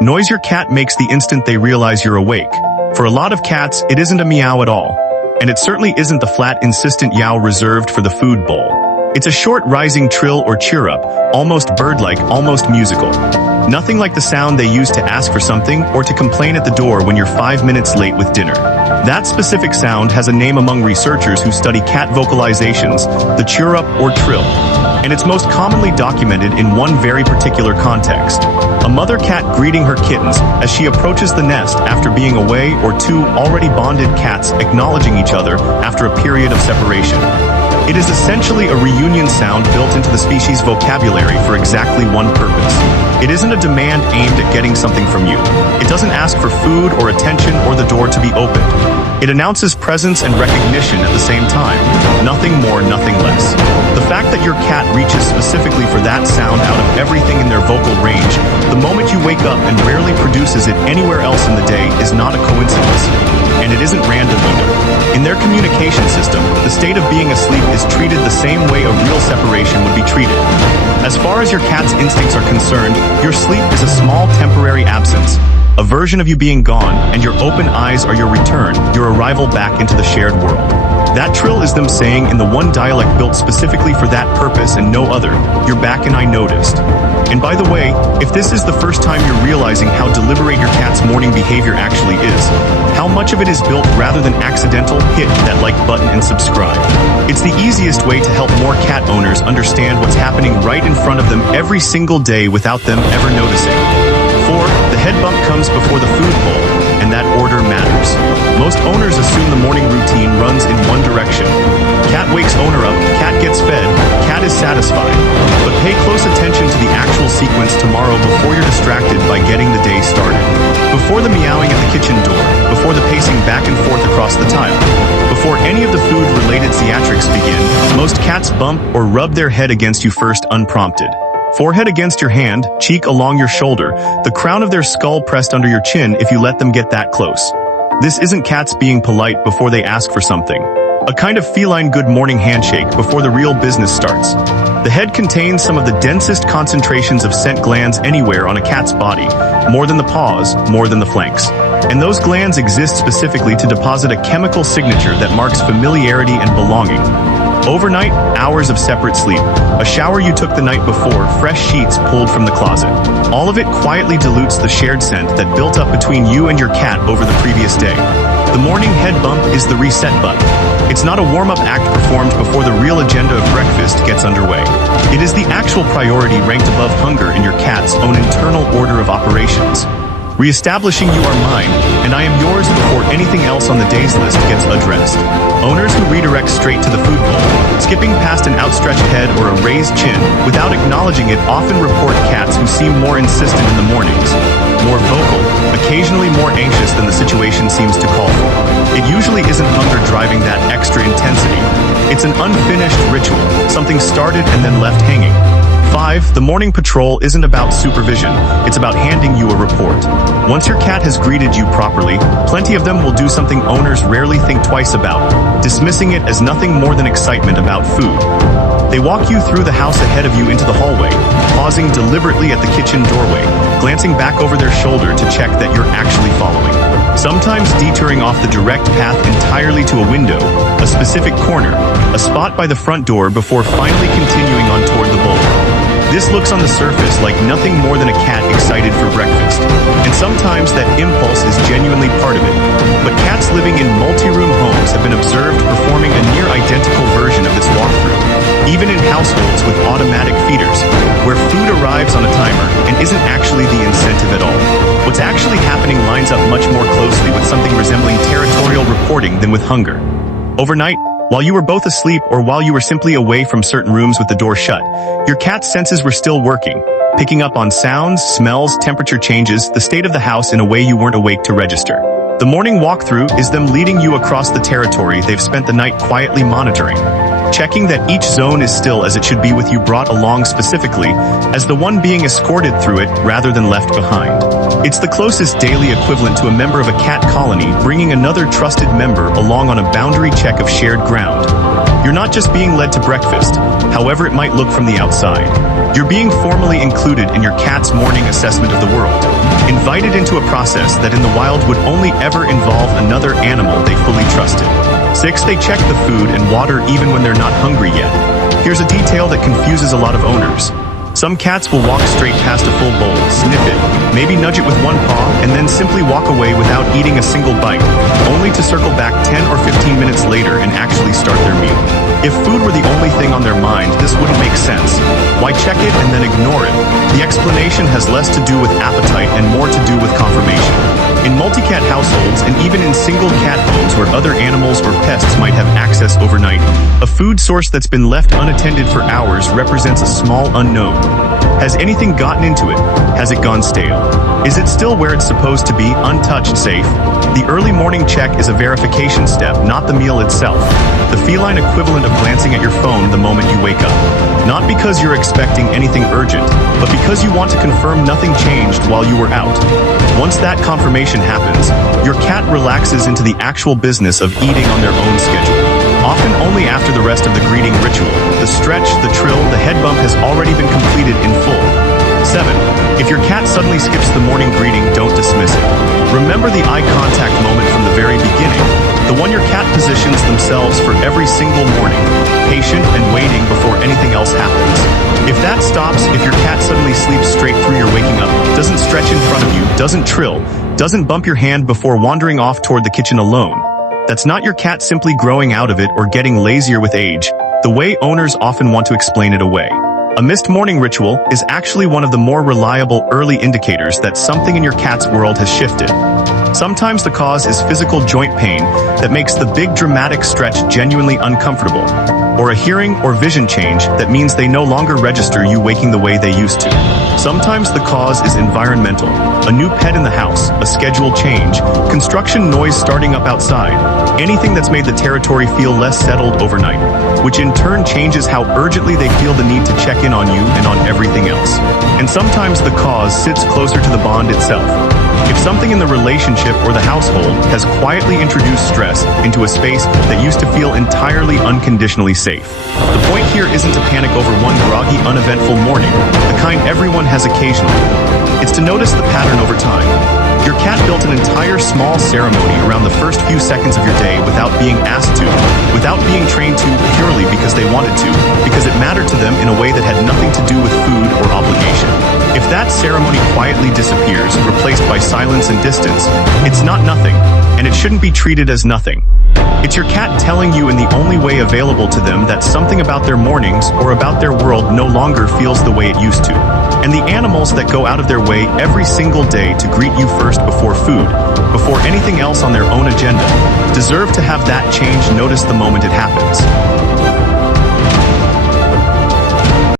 Noise your cat makes the instant they realize you're awake. For a lot of cats, it isn't a meow at all. And it certainly isn't the flat, insistent yow reserved for the food bowl. It's a short, rising trill or cheer up, almost bird-like, almost musical. Nothing like the sound they use to ask for something or to complain at the door when you're 5 minutes late with dinner. That specific sound has a name among researchers who study cat vocalizations, the cheer up or trill. And it's most commonly documented in one very particular context. A mother cat greeting her kittens as she approaches the nest after being away, or two already bonded cats acknowledging each other after a period of separation. It is essentially a reunion sound built into the species' vocabulary for exactly one purpose. It isn't a demand aimed at getting something from you. It doesn't ask for food or attention or the door to be opened. It announces presence and recognition at the same time. Nothing more, nothing less. The fact that your cat reaches specifically for that sound out of everything in their vocal range, the moment you wake up and rarely produces it anywhere else in the day, is not a coincidence. And it isn't random either. In their communication system, the state of being asleep is treated the same way a real separation would be treated. As far as your cat's instincts are concerned, your sleep is a small temporary absence. A version of you being gone, and your open eyes are your return, your arrival back into the shared world. That trill is them saying in the one dialect built specifically for that purpose and no other, "You're back and I noticed." And by the way, if this is the first time you're realizing how deliberate your cat's morning behavior actually is, how much of it is built rather than accidental, hit that like button and subscribe. It's the easiest way to help more cat owners understand what's happening right in front of them every single day without them ever noticing. 4. The head bump comes before the food bowl, and that order matters. Most owners assume the morning routine runs in one direction. Cat wakes owner up, cat gets fed, cat is satisfied. But pay close attention to the actual sequence tomorrow before you're distracted by getting the day started. Before the meowing at the kitchen door, before the pacing back and forth across the tile, before any of the food-related theatrics begin, most cats bump or rub their head against you first unprompted. Forehead against your hand, cheek along your shoulder, the crown of their skull pressed under your chin if you let them get that close. This isn't cats being polite before they ask for something. A kind of feline good morning handshake before the real business starts. The head contains some of the densest concentrations of scent glands anywhere on a cat's body, more than the paws, more than the flanks. And those glands exist specifically to deposit a chemical signature that marks familiarity and belonging. Overnight, hours of separate sleep, a shower you took the night before, fresh sheets pulled from the closet. All of it quietly dilutes the shared scent that built up between you and your cat over the previous day. The morning head bump is the reset button. It's not a warm-up act performed before the real agenda of breakfast gets underway. It is the actual priority ranked above hunger in your cat's own internal order of operations. Reestablishing you are mine, and I am yours before anything else on the day's list gets addressed. Owners who redirect straight to the food bowl, skipping past an outstretched head or a raised chin without acknowledging it, often report cats who seem more insistent in the mornings, more vocal, occasionally more anxious than the situation seems to call for. It usually isn't hunger driving that extra intensity. It's an unfinished ritual, something started and then left hanging. 5. The morning patrol isn't about supervision, it's about handing you a report. Once your cat has greeted you properly, plenty of them will do something owners rarely think twice about, dismissing it as nothing more than excitement about food. They walk you through the house ahead of you into the hallway, pausing deliberately at the kitchen doorway, glancing back over their shoulder to check that you're actually following. Sometimes detouring off the direct path entirely to a window, a specific corner, a spot by the front door before finally continuing on toward the bowl. This looks on the surface like nothing more than a cat excited for breakfast, and sometimes that impulse is genuinely part of it. But cats living in multi-room homes have been observed performing a near-identical version of this walkthrough, even in households with automatic feeders, where food arrives on a timer and isn't actually the incentive at all. What's actually happening lines up much more closely with something resembling territorial reporting than with hunger. Overnight, while you were both asleep or while you were simply away from certain rooms with the door shut, your cat's senses were still working, picking up on sounds, smells, temperature changes, the state of the house in a way you weren't awake to register. The morning walkthrough is them leading you across the territory they've spent the night quietly monitoring, checking that each zone is still as it should be with you brought along specifically as the one being escorted through it rather than left behind. It's the closest daily equivalent to a member of a cat colony bringing another trusted member along on a boundary check of shared ground. You're not just being led to breakfast, however it might look from the outside. You're being formally included in your cat's morning assessment of the world, invited into a process that in the wild would only ever involve another animal they fully trusted. 6. They check the food and water even when they're not hungry yet. Here's a detail that confuses a lot of owners. Some cats will walk straight past a full bowl, sniff it, maybe nudge it with one paw, and then simply walk away without eating a single bite, only to circle back 10 or 15 minutes later and actually start their meal. If food were the only thing on their mind, this wouldn't make sense. Why check it and then ignore it? The explanation has less to do with appetite and more to do with confirmation. In multi-cat households and even in single cat homes where other animals or pests might have access overnight, a food source that's been left unattended for hours represents a small unknown. Has anything gotten into it? Has it gone stale? Is it still where it's supposed to be, untouched, safe? The early morning check is a verification step, not the meal itself. The feline equivalent of glancing at your phone the moment you wake up. Not because you're expecting anything urgent, but because you want to confirm nothing changed while you were out. Once that confirmation happens, your cat relaxes into the actual business of eating on their own schedule. Often only after the rest of the greeting ritual, the stretch, the trill, the head bump has already been completed in full. 7. If your cat suddenly skips the morning greeting, don't dismiss it. Remember the eye contact moment from the very beginning, the one your cat positions themselves for every single morning, patient and waiting before anything else happens. If that stops, if your cat suddenly sleeps straight through your waking up, doesn't stretch in front of you, doesn't trill, doesn't bump your hand before wandering off toward the kitchen alone, that's not your cat simply growing out of it or getting lazier with age, the way owners often want to explain it away. A missed morning ritual is actually one of the more reliable early indicators that something in your cat's world has shifted. Sometimes the cause is physical joint pain that makes the big dramatic stretch genuinely uncomfortable, or a hearing or vision change that means they no longer register you waking the way they used to. Sometimes the cause is environmental, a new pet in the house, a schedule change, construction noise starting up outside, anything that's made the territory feel less settled overnight, which in turn changes how urgently they feel the need to check in on you and on everything else. And sometimes the cause sits closer to the bond itself. If something in the relationship or the household has quietly introduced stress into a space that used to feel entirely unconditionally safe. The point here isn't to panic over one groggy, uneventful morning, the kind everyone has occasionally. It's to notice the pattern over time. Your cat built an entire small ceremony around the first few seconds of your day without being asked to, without being trained to purely because they wanted to, because it mattered to them in a way that had nothing to do with food or obligation. If that ceremony quietly disappears, replaced by silence and distance, it's not nothing, and it shouldn't be treated as nothing. It's your cat telling you in the only way available to them that something about their mornings or about their world no longer feels the way it used to. And the animals that go out of their way every single day to greet you first before food, before anything else on their own agenda, deserve to have that change noticed the moment it happens.